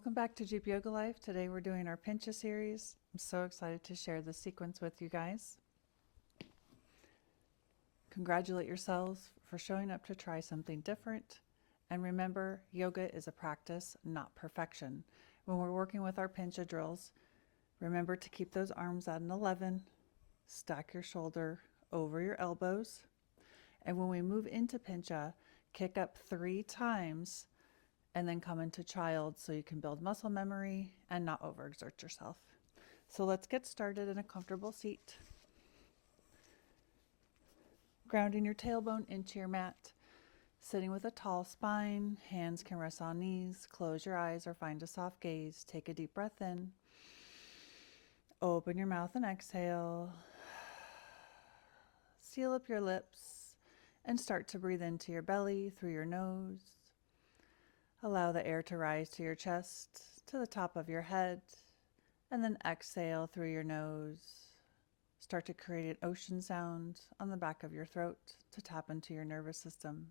Welcome back to Jeep Yoga Life. Today we're doing our Pincha series. I'm so excited to share this sequence with you guys. Congratulate yourselves for showing up to try something different. And remember, yoga is a practice, not perfection. When we're working with our Pincha drills, remember to keep those arms at an 11. Stack your shoulder over your elbows. And when we move into Pincha, kick up 3 times and then come into child so you can build muscle memory and not overexert yourself. So let's get started in a comfortable seat. Grounding your tailbone into your mat. Sitting with a tall spine, hands can rest on knees. Close your eyes or find a soft gaze. Take a deep breath in. Open your mouth and exhale. Seal up your lips and start to breathe into your belly through your nose. Allow the air to rise to your chest, to the top of your head, and then exhale through your nose. Start to create an ocean sound on the back of your throat to tap into your nervous system.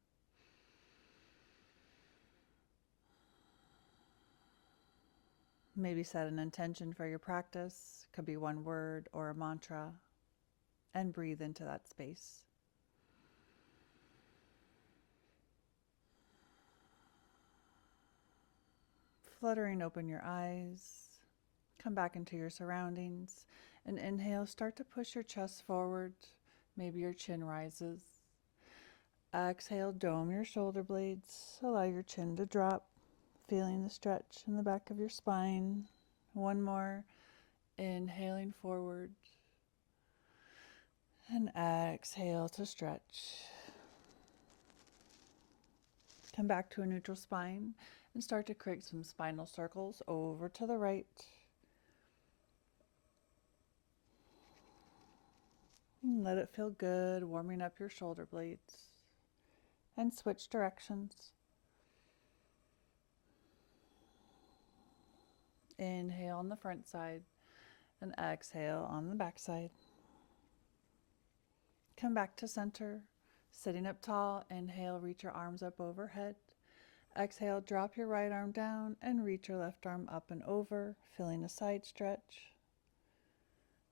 Maybe set an intention for your practice. Could be one word or a mantra, and breathe into that space. Fluttering open your eyes. Come back into your surroundings. And inhale, start to push your chest forward. Maybe your chin rises. Exhale, dome your shoulder blades. Allow your chin to drop. Feeling the stretch in the back of your spine. One more. Inhaling forward. And exhale to stretch. Come back to a neutral spine and start to create some spinal circles over to the right. And let it feel good, warming up your shoulder blades. And switch directions. Inhale on the front side and exhale on the back side. Come back to center. Sitting up tall, inhale, reach your arms up overhead. Exhale, drop your right arm down and reach your left arm up and over, feeling a side stretch.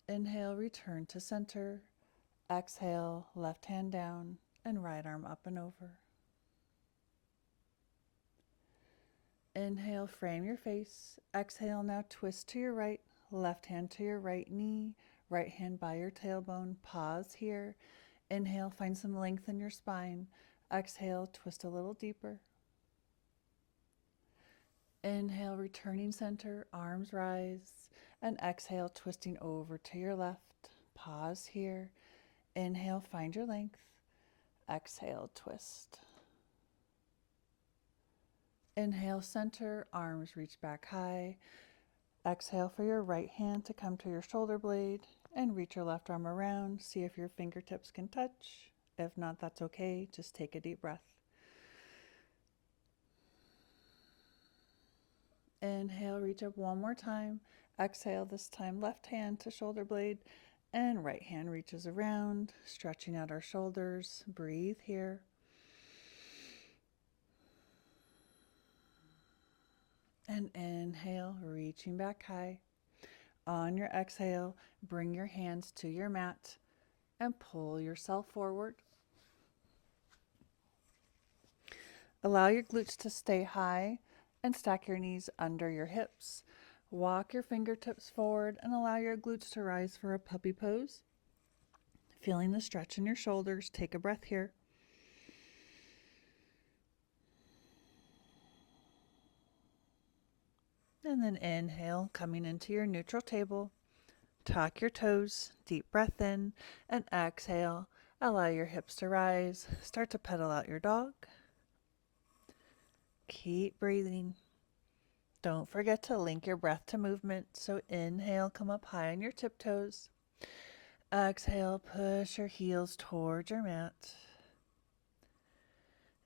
Inhale, return to center. Exhale, left hand down and right arm up and over. Inhale, frame your face. Exhale, now twist to your right, left hand to your right knee, right hand by your tailbone. Pause here. Inhale, find some length in your spine. Exhale, twist a little deeper. Inhale, returning center, arms rise. And exhale, twisting over to your left. Pause here. Inhale, find your length. Exhale, twist. Inhale, center, arms reach back high. Exhale for your right hand to come to your shoulder blade and reach your left arm around. See if your fingertips can touch. If not, that's okay. Just take a deep breath. Inhale, reach up one more time. Exhale, this time left hand to shoulder blade and right hand reaches around, stretching out our shoulders. Breathe here. And inhale, reaching back high. On your exhale, bring your hands to your mat and pull yourself forward. Allow your glutes to stay high and stack your knees under your hips. Walk your fingertips forward and allow your glutes to rise for a puppy pose. Feeling the stretch in your shoulders, take a breath here. And then inhale, coming into your neutral table. Tuck your toes, deep breath in, and exhale. Allow your hips to rise. Start to pedal out your dog. Keep breathing. Don't forget to link your breath to movement. So inhale, come up high on your tiptoes. Exhale, push your heels towards your mat.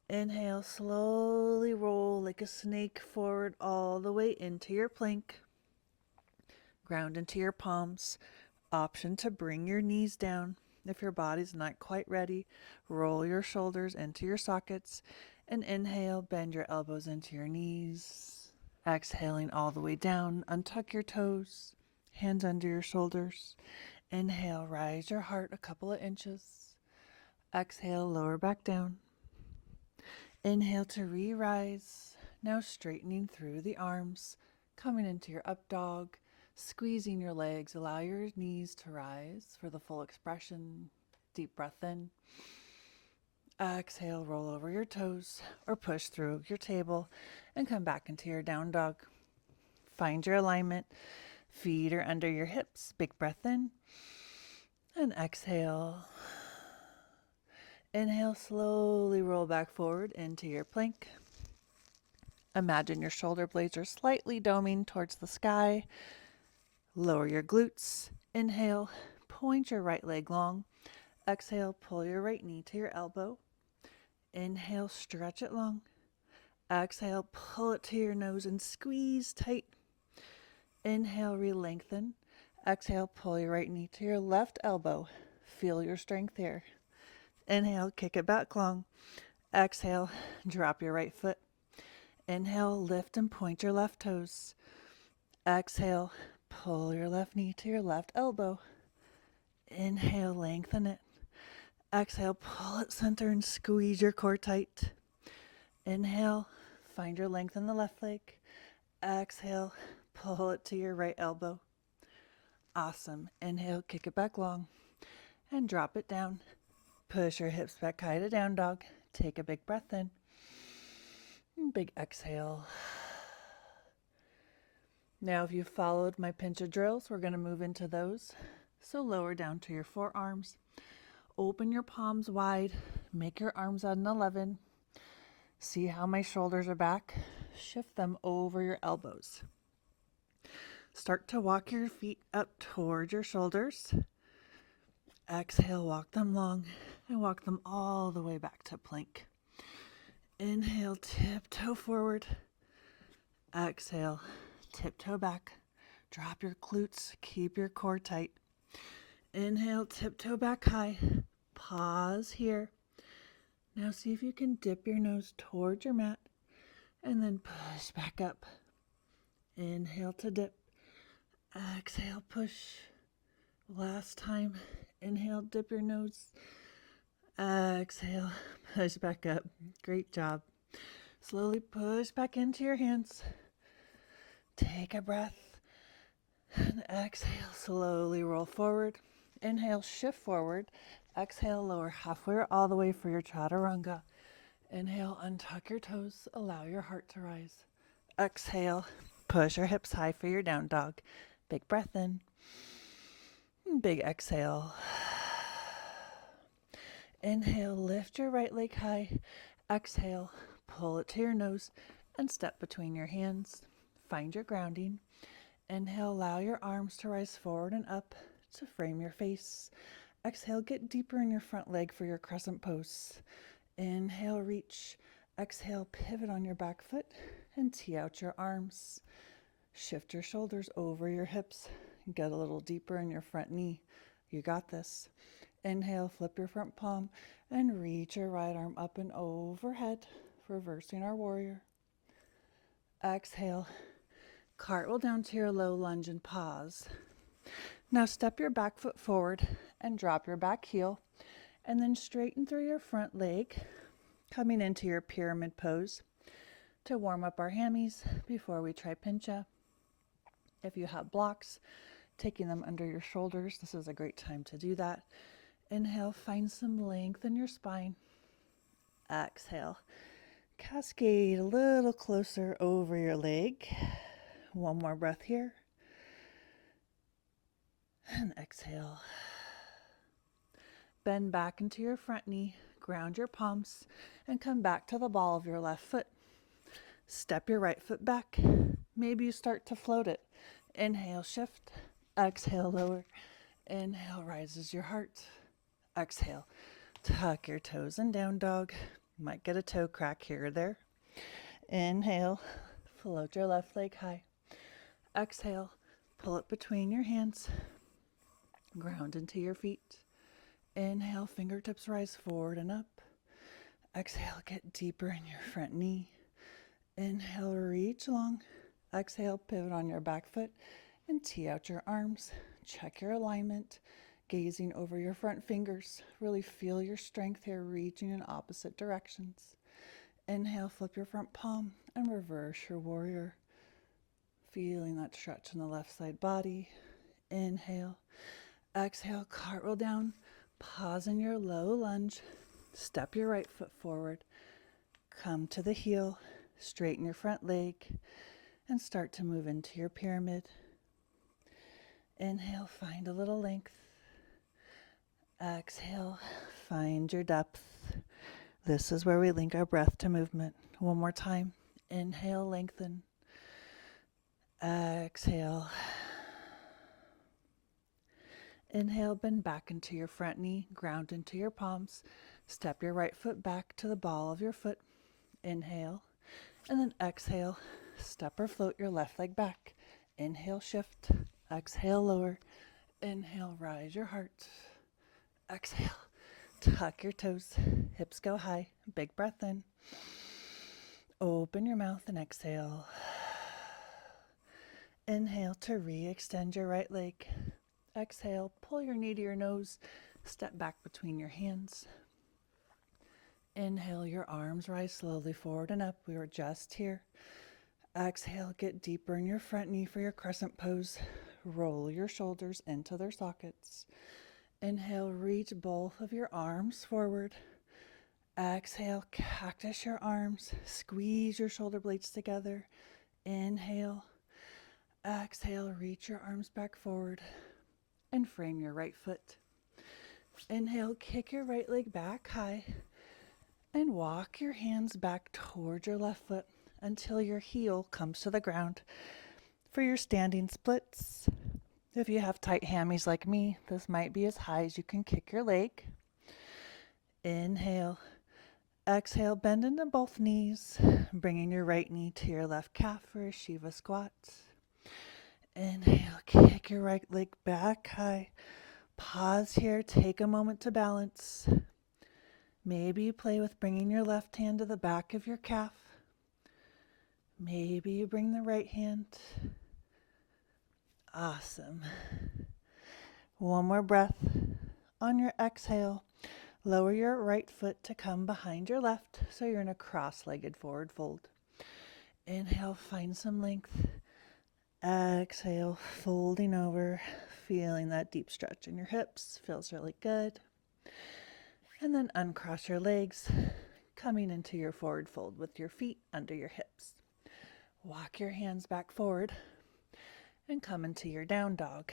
Inhale, slowly roll like a snake forward all the way into your plank. Ground into your palms. Option to bring your knees down. If your body's not quite ready, roll your shoulders into your sockets and inhale, bend your elbows into your knees. Exhaling all the way down, untuck your toes, hands under your shoulders. Inhale, rise your heart a couple of inches. Exhale, lower back down. Inhale to re-rise. Now straightening through the arms, coming into your up dog, squeezing your legs. Allow your knees to rise for the full expression. Deep breath in. Exhale, roll over your toes or push through your table and come back into your down dog. Find your alignment. Feet are under your hips. Big breath in. And exhale. Inhale, slowly roll back forward into your plank. Imagine your shoulder blades are slightly doming towards the sky. Lower your glutes. Inhale, point your right leg long. Exhale, pull your right knee to your elbow. Inhale, stretch it long. Exhale, pull it to your nose and squeeze tight. Inhale, re-lengthen. Exhale, pull your right knee to your left elbow. Feel your strength here. Inhale, kick it back long. Exhale, drop your right foot. Inhale, lift and point your left toes. Exhale, pull your left knee to your left elbow. Inhale, lengthen it. Exhale, pull it center and squeeze your core tight. Inhale, find your length in the left leg. Exhale, pull it to your right elbow. Awesome. Inhale, kick it back long and drop it down. Push your hips back high to down dog. Take a big breath in. Big exhale. Now, if you followed my Pincha drills, we're going to move into those. So lower down to your forearms. Open your palms wide. Make your arms at an 11. See how my shoulders are back? Shift them over your elbows. Start to walk your feet up towards your shoulders. Exhale, walk them long and walk them all the way back to plank. Inhale, tiptoe forward. Exhale, tiptoe back. Drop your glutes, keep your core tight. Inhale, tiptoe back high. Pause here. Now see if you can dip your nose towards your mat and then push back up. Inhale to dip. Exhale, push. Last time. Inhale, dip your nose. Exhale, push back up. Great job. Slowly push back into your hands. Take a breath. And exhale, slowly roll forward. Inhale, shift forward. Exhale, lower halfway or all the way for your chaturanga. Inhale, untuck your toes. Allow your heart to rise. Exhale, push your hips high for your down dog. Big breath in. Big exhale. Inhale, lift your right leg high. Exhale, pull it to your nose and step between your hands. Find your grounding. Inhale, allow your arms to rise forward and up to frame your face. Exhale, get deeper in your front leg for your crescent pose. Inhale, reach. Exhale, pivot on your back foot and tee out your arms. Shift your shoulders over your hips. Get a little deeper in your front knee. You got this. Inhale, flip your front palm and reach your right arm up and overhead, reversing our warrior. Exhale, cartwheel down to your low lunge and pause. Now step your back foot forward and drop your back heel, and then straighten through your front leg, coming into your pyramid pose to warm up our hammies before we try Pincha. If you have blocks, taking them under your shoulders, this is a great time to do that. Inhale, find some length in your spine. Exhale, cascade a little closer over your leg. One more breath here. And exhale. Bend back into your front knee, ground your palms, and come back to the ball of your left foot. Step your right foot back. Maybe you start to float it. Inhale, shift. Exhale, lower. Inhale, rises your heart. Exhale, tuck your toes in down dog. You might get a toe crack here or there. Inhale, float your left leg high. Exhale, pull it between your hands. Ground into your feet. Inhale, fingertips rise forward and up. Exhale, get deeper in your front knee. Inhale, reach long. Exhale, pivot on your back foot and tee out your arms. Check your alignment, gazing over your front fingers. Really feel your strength here, reaching in opposite directions. Inhale, flip your front palm and reverse your warrior. Feeling that stretch in the left side body. Inhale. Exhale, cartwheel down. Pause in your low lunge. Step your right foot forward. Come to the heel. Straighten your front leg and start to move into your pyramid. Inhale, find a little length. Exhale, find your depth. This is where we link our breath to movement. One more time. Inhale, lengthen. Exhale. Inhale, bend back into your front knee, ground into your palms. Step your right foot back to the ball of your foot. Inhale. And then exhale, step or float your left leg back. Inhale, shift. Exhale, lower. Inhale, rise your heart. Exhale, tuck your toes. Hips go high. Big breath in. Open your mouth and exhale. Inhale to re-extend your right leg. Exhale, pull your knee to your nose. Step back between your hands. Inhale, your arms rise slowly forward and up. We were just here. Exhale, get deeper in your front knee for your crescent pose. Roll your shoulders into their sockets. Inhale, reach both of your arms forward. Exhale, cactus your arms. Squeeze your shoulder blades together. Inhale. Exhale, reach your arms back forward and frame your right foot. Inhale, kick your right leg back high and walk your hands back towards your left foot until your heel comes to the ground. For your standing splits, if you have tight hammies like me, this might be as high as you can kick your leg. Inhale. Exhale, bend into both knees, bringing your right knee to your left calf for a Shiva squat. Inhale, kick your right leg back high. Pause here, take a moment to balance. Maybe you play with bringing your left hand to the back of your calf. Maybe you bring the right hand. Awesome. One more breath. On your exhale, lower your right foot to come behind your left so you're in a cross-legged forward fold. Inhale, find some length. Exhale, folding over, feeling that deep stretch in your hips. Feels really good. And then uncross your legs, coming into your forward fold with your feet under your hips. Walk your hands back forward and come into your down dog.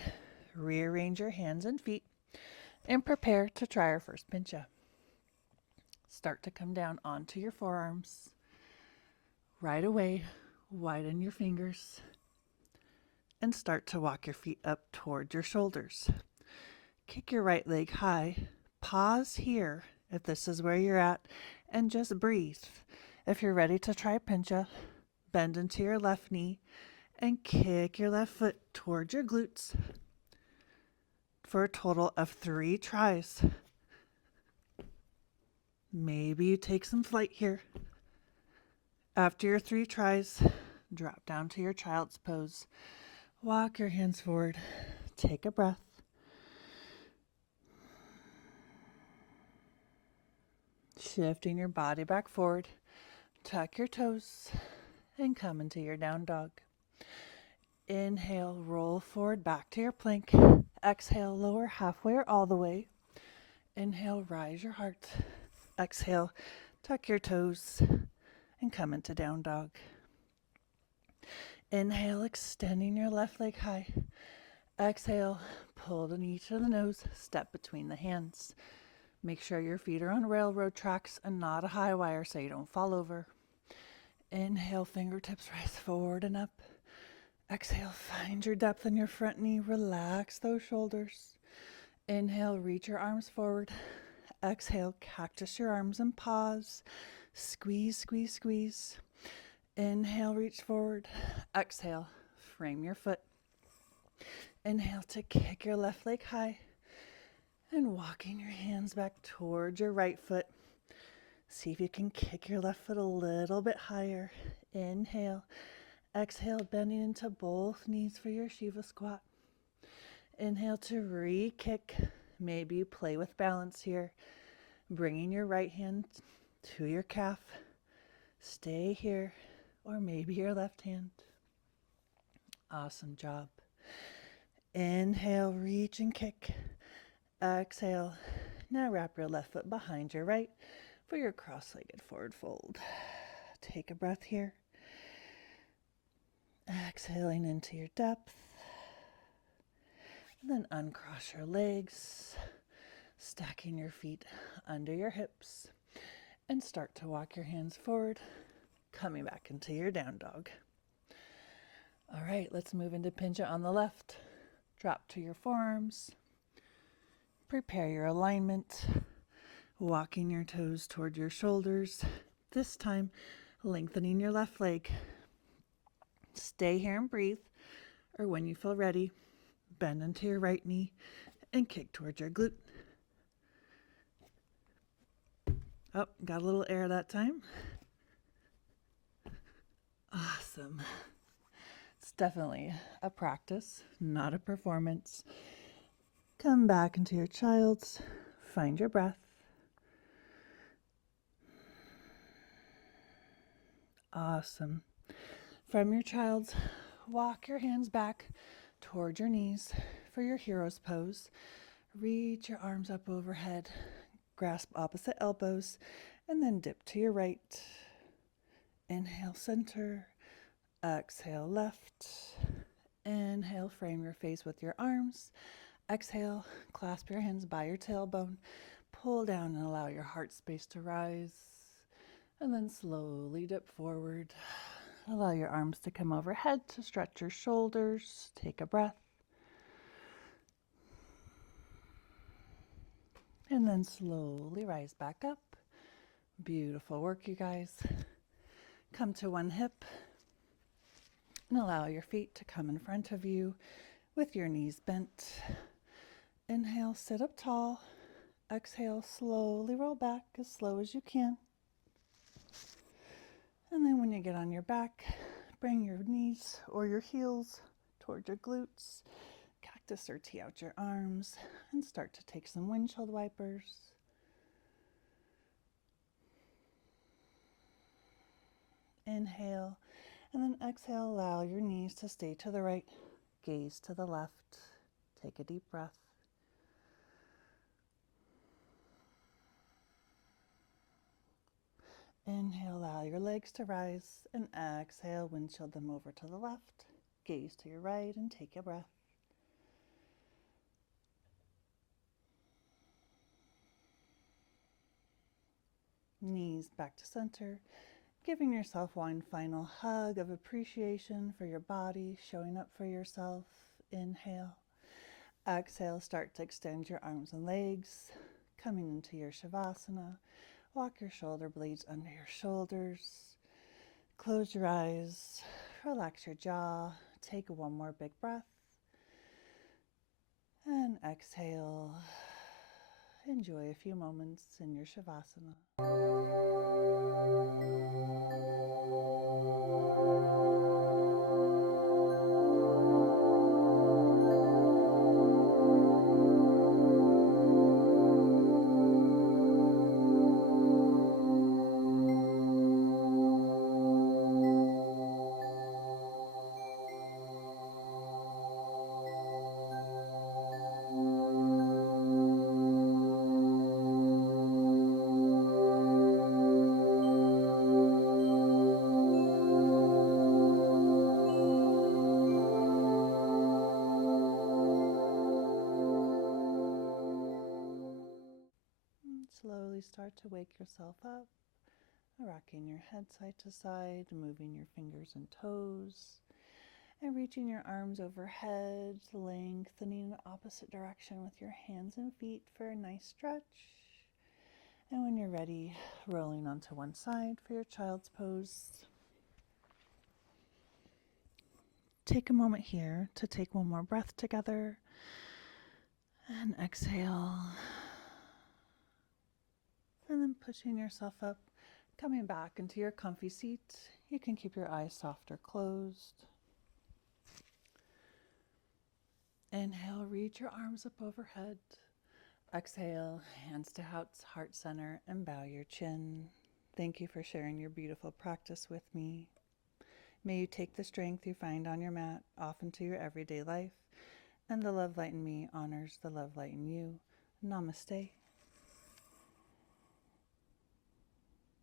Rearrange your hands and feet and prepare to try our first Pincha. Start to come down onto your forearms. Right away, widen your fingers and start to walk your feet up towards your shoulders. Kick your right leg high. Pause here if this is where you're at and just breathe. If you're ready to try Pincha, bend into your left knee and kick your left foot towards your glutes for a total of 3 tries. Maybe you take some flight here. After your 3 tries, drop down to your child's pose. Walk your hands forward. Take a breath. Shifting your body back forward. Tuck your toes and come into your down dog. Inhale, roll forward back to your plank. Exhale, lower halfway or all the way. Inhale, rise your heart. Exhale, tuck your toes and come into down dog. Inhale, extending your left leg high. Exhale, pull the knee to the nose, step between the hands. Make sure your feet are on railroad tracks and not a high wire so you don't fall over. Inhale, fingertips rise forward and up. Exhale, find your depth in your front knee. Relax those shoulders. Inhale, reach your arms forward. Exhale, cactus your arms and pause. Squeeze, squeeze, squeeze. Inhale, reach forward. Exhale, frame your foot. Inhale to kick your left leg high. And walking your hands back towards your right foot. See if you can kick your left foot a little bit higher. Inhale. Exhale, bending into both knees for your Shiva squat. Inhale to re-kick. Maybe you play with balance here. Bringing your right hand to your calf. Stay here, or maybe your left hand. Awesome job. Inhale, reach and kick. Exhale. Now wrap your left foot behind your right for your cross-legged forward fold. Take a breath here. Exhaling into your depth. And then uncross your legs, stacking your feet under your hips, and start to walk your hands forward, coming back into your down dog. All right, let's move into Pincha on the left. Drop to your forearms. Prepare your alignment, walking your toes toward your shoulders. This time, lengthening your left leg. Stay here and breathe, or when you feel ready, bend into your right knee and kick towards your glute. Oh, got a little air that time. Awesome. It's definitely a practice, not a performance. Come back into your child's. Find your breath. Awesome. From your child's, walk your hands back toward your knees for your hero's pose. Reach your arms up overhead. Grasp opposite elbows and then dip to your right. Inhale, center. Exhale, left. Inhale, frame your face with your arms. Exhale, clasp your hands by your tailbone. Pull down and allow your heart space to rise. And then slowly dip forward. Allow your arms to come overhead to stretch your shoulders. Take a breath. And then slowly rise back up. Beautiful work, you guys. Come to one hip and allow your feet to come in front of you with your knees bent. Inhale, sit up tall. Exhale, slowly roll back as slow as you can. And then when you get on your back, bring your knees or your heels towards your glutes. Cactus or tee out your arms and start to take some windshield wipers. Inhale, and then exhale, allow your knees to stay to the right, gaze to the left. Take a deep breath. Inhale, allow your legs to rise, and exhale, windshield them over to the left. Gaze to your right and take a breath. Knees back to center, giving yourself one final hug of appreciation for your body, showing up for yourself. Inhale. Exhale, start to extend your arms and legs, coming into your Shavasana. Walk your shoulder blades under your shoulders. Close your eyes, relax your jaw. Take one more big breath. And exhale. Enjoy a few moments in your Shavasana. Slowly start to wake yourself up, rocking your head side to side, moving your fingers and toes, and reaching your arms overhead, lengthening the opposite direction with your hands and feet for a nice stretch. And when you're ready, rolling onto one side for your child's pose. Take a moment here to take one more breath together, and exhale. And then pushing yourself up, coming back into your comfy seat, You can keep your eyes soft or closed. Inhale, reach your arms up overhead. Exhale, hands to heart center and bow your chin. Thank you for sharing your beautiful practice with me. May you take the strength you find on your mat off into your everyday life, and the love light in me honors the love light in you. Namaste.